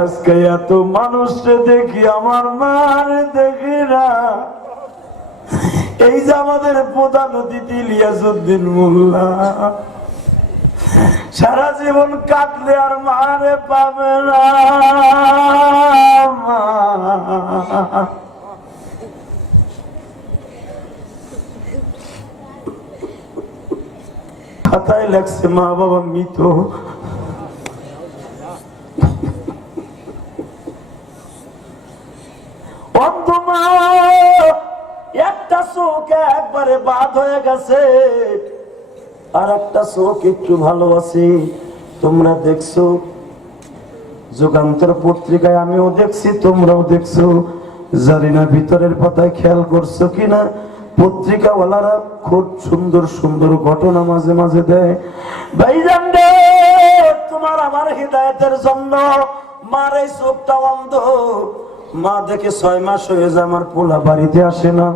আজকে এত মানুষকে দেখি, আমার মারে দেখি না। এই যে আমাদের প্রধান অতিথি ইলিয়াসুদ্দিন মোল্লা। সারা জীবন কাটলে আর মারে পাবে না। খাতায় লেখছে মা বাবা মৃত। একটা চোখ একবারে বাদ হয়ে গেছে। আর একটা চোখ একটু ভালো আছে। তোমরা দেখছ? যুগান্তর পত্রিকায় আমিও দেখছি, তোমরাও দেখছ। জানি না ভিতরের পাতায় খেয়াল করছ কিনা। পত্রিকাওয়ালারা খুব সুন্দর সুন্দর ঘটনা মাঝে মাঝে দেয়। ভাইজান তোমার আমার হৃদায়তের জন্য মার এই চোখটা অন্ধ। মা দেখে ছয় মাস হয়ে যায়, আমার পোলা বাড়িতে আসে না।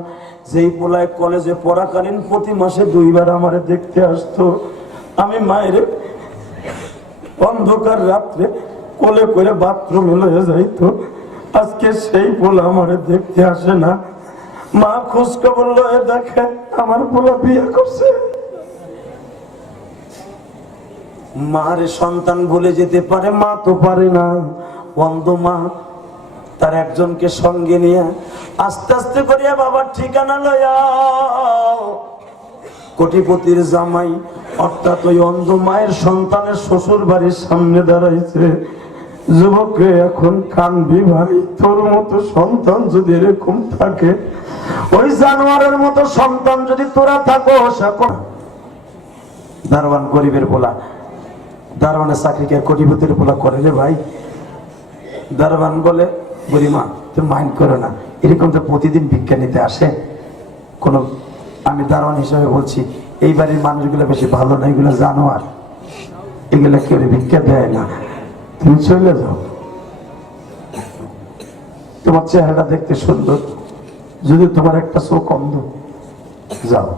যেই পোলায় কলেজে পড়াকালীন প্রতি মাসে দুইবার আমারে দেখতে আসতো। আমি মায়ের অন্ধকার রাত্রে কোলে করে বাথরুমে লয়ে যাইতো। আজকে সেই পোলা আমারে দেখতে আসে না। মা খোঁজ খবর লয়ে দেখে আমার পোলা বিয়ে করছে। মার সন্তান ভুলে যেতে পারে, মা তো পারে না। অন্ধ মা তার একজনকে সঙ্গে নিয়ে আস্তে আস্তে করিয়া বাবার ঠিকানা লয়া। কোটিপতির জামাই অর্থাৎ ওই অন্ধ মায়ের সন্তানের শ্বশুর বাড়ির সামনে দাঁড়াইছে। যুবককে এখন কানবি ভাই, তোর মতো সন্তান যদি এরকম থাকে, ওই জানোয়ারের মতো সন্তান যদি তোরা থাকো দারোয়ান গরিবের বলা দারোয়ানের চাকরিকে কোটিপতির বলা করে রে ভাই। দারোয়ান বলে বুড়িমা তুমি মাইন্ড করো না, এরকম তো প্রতিদিন ভিক্ষা নিতে আসে। কোনো, আমি দারোয়ান হিসাবে বলছি, এই বাড়ির মানুষগুলো বেশি ভালো না, এগুলো জানোয়ার। এগুলো কেউ ভিক্ষা দেয় না। তুমি চলে যাও। তোমার চেহারাটা দেখতে সুন্দর। যদি তোমার একটা চোখ অন্ধ, যাও।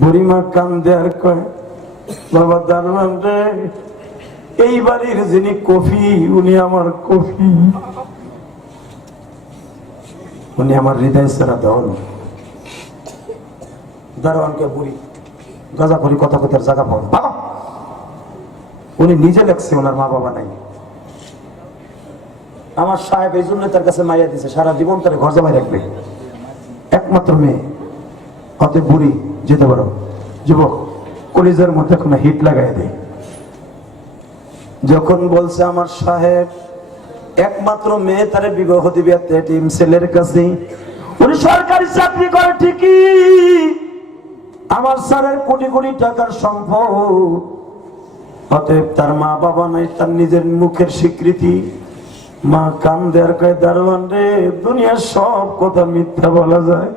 বুড়িমা কান দেয়ার কয়, বাবা দারোয়ান রে, এই বাড়ির যিনি কফি, উনি আমার কফি। উনি আমার হৃদয় সেরা দল দারোয়ানকে বুড়ি, গাজা করি কথা কথার জায়গা বাবা উনি নিজে লেখছে ওনার মা বাবা নাই। আমার সাহেব এই জন্য তার কাছে মাইয়া দিছে, সারা জীবন তার ঘর জামাই রাখবে। একমাত্র মেয়ে হতে বুড়ি, যেতে পারো। যুবক, কলিজার মধ্যে কোনো হিট লাগাই দেয় যখন বলছে আমার সাহেব, একমাত্র মেয়ে তারে বিবাহ দিবে টিম ছেলের কাছে, উনি সরকারি চাকরি করে ঠিকই। আমার স্যারের কোটি কোটি টাকার সম্পদ অতএব তার মা বাবা নাই, তার নিজের মুখের স্বীকৃতি। মা কান দেয়ার কয়, দারোয়ান রে, দুনিয়ার সব কথা মিথ্যা বলা যায়।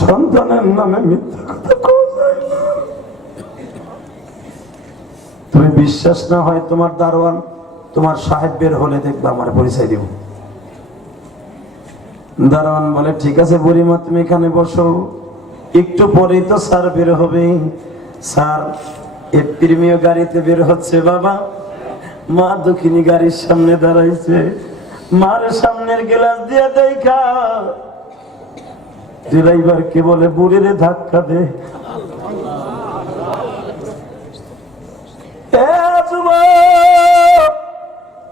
সন্তানের নামে মিথ্যা কথা। তুমি বিশ্বাস না হয় তোমার দারোয়ান, তোমার সাহেব বের হলে দেখবে আমার পরিচয় দিব। দারোয়ান বলে, ঠিক আছে বুড়িমা, তুমি এখানে বসো। একটু পরেই তো স্যার বের হবে। স্যার প্রিমিয় গাড়িতে বের হচ্ছে বাবা। মা দক্ষিণী গাড়ির সামনে দাঁড়াইছে। মার সামনের গ্লাস দিয়ে দেখা। ড্রাইভার কে বলে, বুড়িরে ধাক্কা দে।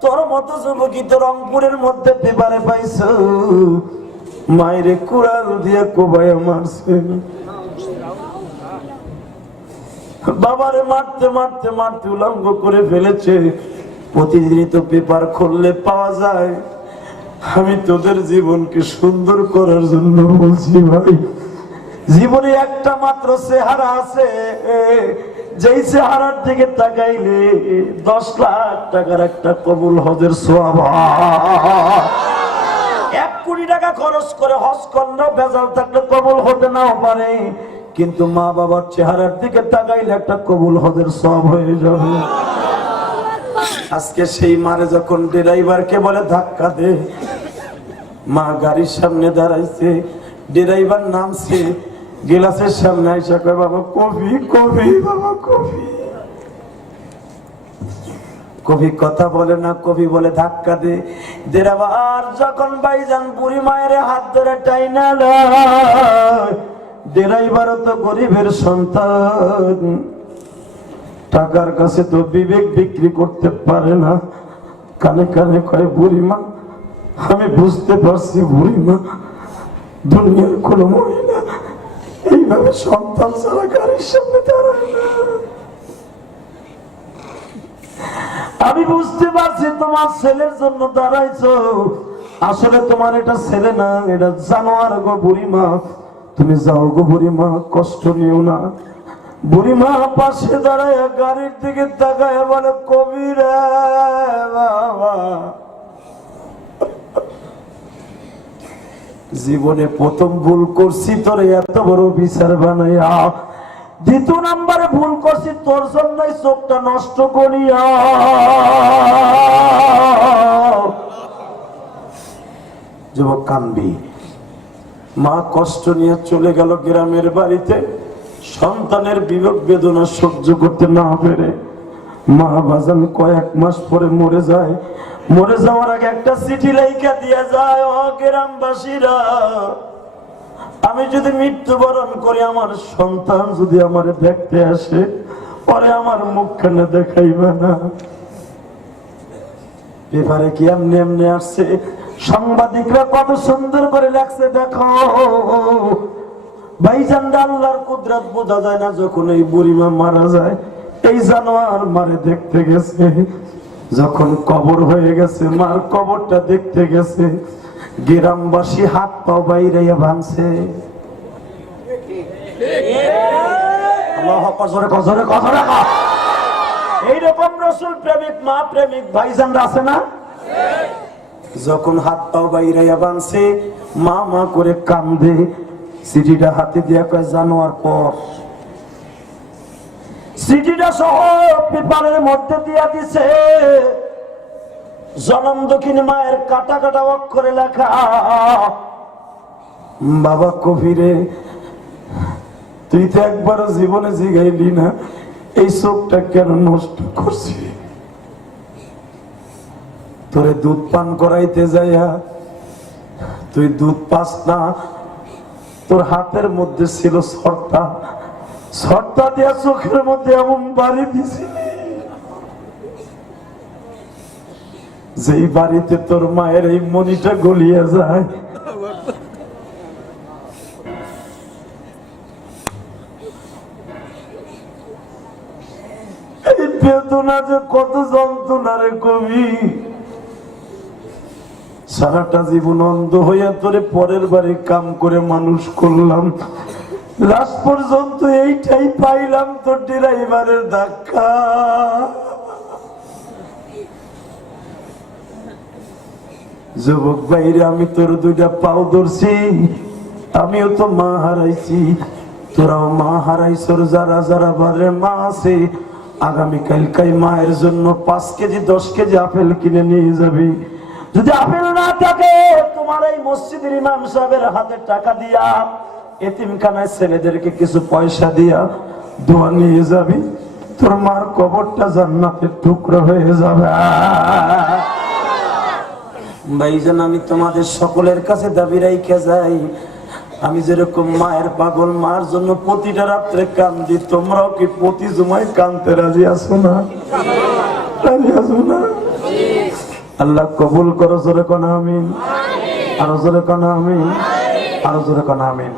তোর মতো যুবকী তো রংপুরের মধ্যে পেপারে পাইছ। মায়েরে কুড়াল দিয়ে কোবায় মারছে। বাবারে মারতে মারতে মারতে উলঙ্গ করে ফেলেছে। প্রতিদিনই তো পেপার খুললে পাওয়া যায়। আমি তোদের জীবনকে সুন্দর করার জন্য বলছি ভাই। জীবনে একটা মাত্র চেহারা আছে। যেই চেহারার দিকে তাকাইলে দশ লাখ টাকার একটা কবুল হজের হয়। এক কোটি টাকা খরচ করে হজ করলেও ভেজাল থাকলে কবুল হতে নাও পারে। কিন্তু মা বাবার চেহারার দিকে তাকাইলে একটা কবুল হজের সব হয়ে যাবে। আজকে সেই মারে যখন ড্রাইভারকে বলে, ধাক্কা দে। মা গাড়ির সামনে দাঁড়াইছে। ড্রাইভার নামছে। গিলাসের সামনে আইসা কয়, বাবা কবি কবি বাবা কবি কবি কথা বলে না কবি বলে, ধাক্কা দে। দের আবার যখন বাইজান বুড়ি মায়ের হাত ধরে টাইনা ডেরাইবার তো গরিবের সন্তান। টাকার কাছে তো বিবেক বিক্রি করতে পারে না। কানে কানে কয় বুড়িমা আমি বুঝতে পারছি বুড়িমা দুনিয়ার কোনো মহিলা এইভাবে সন্তান ছাড়া গাড়ির সামনে দাঁড়ায় না। আমি বুঝতে পারছি তোমার ছেলের জন্য দাঁড়াইছো। আসলে তোমার এটা ছেলে না, এটা জানোয়ার গো বুড়িমা তুমি যাও গো বুড়িমা, কষ্ট নিও না। বুড়িমা পাশে দাঁড়ায় গাড়ির দিকে তাকায় বলে কবির বাবা। জীবনে প্রথম ভুল করছি, তোরে এত বড় বিচার বানাইয়া। দ্বিতীয় নাম্বারে ভুল করছি, তোর জন্যই চোখটা নষ্ট করিয়া। যুবক কান্দি। মা কষ্ট নিয়ে চলে গেল গ্রামের বাড়িতে। সন্তানের বিবেক বেদনা সহ্য করতে না পেরে মা বাজান কয়েক মাস পরে মরে যায়। মরে যাওয়ার আগে একটা চিঠি লেখা দিয়ে যায়, ও গ্রামবাসীরা, আমি যদি মৃত্যুবরণ করি, আমার সন্তান যদি আমার দেখতে আসে, পরে আমার মুখখানে দেখাইবে না। পেপারে কি এমনি এমনি আসছে? সাংবাদিকরা কত সুন্দর করে লেখছে, দেখো। ভাইজান আল্লাহর কুদরত বোঝা যায় না যখন এই বুড়িমা মারা যায়। এই জানোয়ার মারে দেখতে গেছে, যখন কবর হয়ে গেছে, মার কবরটা দেখতে গেছে। গ্রামবাসী হাত পাও বাইরে ভাঙছে। এইরকম রসুল প্রেমিক, মা প্রেমিক, ভাইজান আছে না? যখন হাত পাও বাইরে বানছে মা মা করে কান্দে। সিটিটা হাতে দিয়ে কয় জানোয়ার পর। সিটিটা সহ পেপারের মধ্যে দিয়া দিছে। জনম দক্ষিণ মায়ের কাটা কাটা অক্ষরে লেখা, বাবা কবিরে, তুই তো একবারও জীবনে জিগাইলি না, এই চোখটা কেন নষ্ট করছি তোরে দুধ পান করাইতে যাইয়া তুই দুধ পাস না। তোর হাতের মধ্যে ছিল সর্তা সর্তা দিয়া চোখের মধ্যে এমন বাড়ি দিছিলি যেই বাড়িতে তোর মায়ের এই মনিটা গলিয়ে যায়। এই বেদনা যে কত যন্ত্রণা রে কবি। সারাটা জীবন অন্ধ হইয়া তোরে পরের বাড়ি কাম করে মানুষ করলাম। লাস্ট পর্যন্ত এইটাই পাইলাম তোর ড্রাইভারের ধাক্কা। যুবক ভাইরে, আমি তোর দুইটা পাও ধরছি, আমিও তো মা হারাইছি। তোরাও মা হারাইছর, যারা যারা বারে মা আছে, আগামীকালকাই মায়ের জন্য পাঁচ কেজি, দশ কেজি আপেল কিনে নিয়ে যাবি। যদি আপেল না থাকে, তোমার এই মসজিদের ইমাম সাহেবের হাতে টাকা দিয়া এতিমখানায় ছেলেদেরকে কিছু পয়সা দিয়া দোয়া নিয়ে যাবি, তোর মার কবরটা জান্নাতের টুকরো হয়ে যাবে। ভাইজান, আমি তোমাদের সকলের কাছে দাবি রাইখে যাই। আমি যেরকম মায়ের পাগল, মার জন্য প্রতিটা রাত্রে কান্দি। তোমরাও কি প্রতি জুমায় কানতে রাজি আছো না? রাজি আছো না? আল্লাহ কবুল করো জোরে কোন আমিন। আরও জোরে কোন আমিন। আরও জোরে কোন আমিন।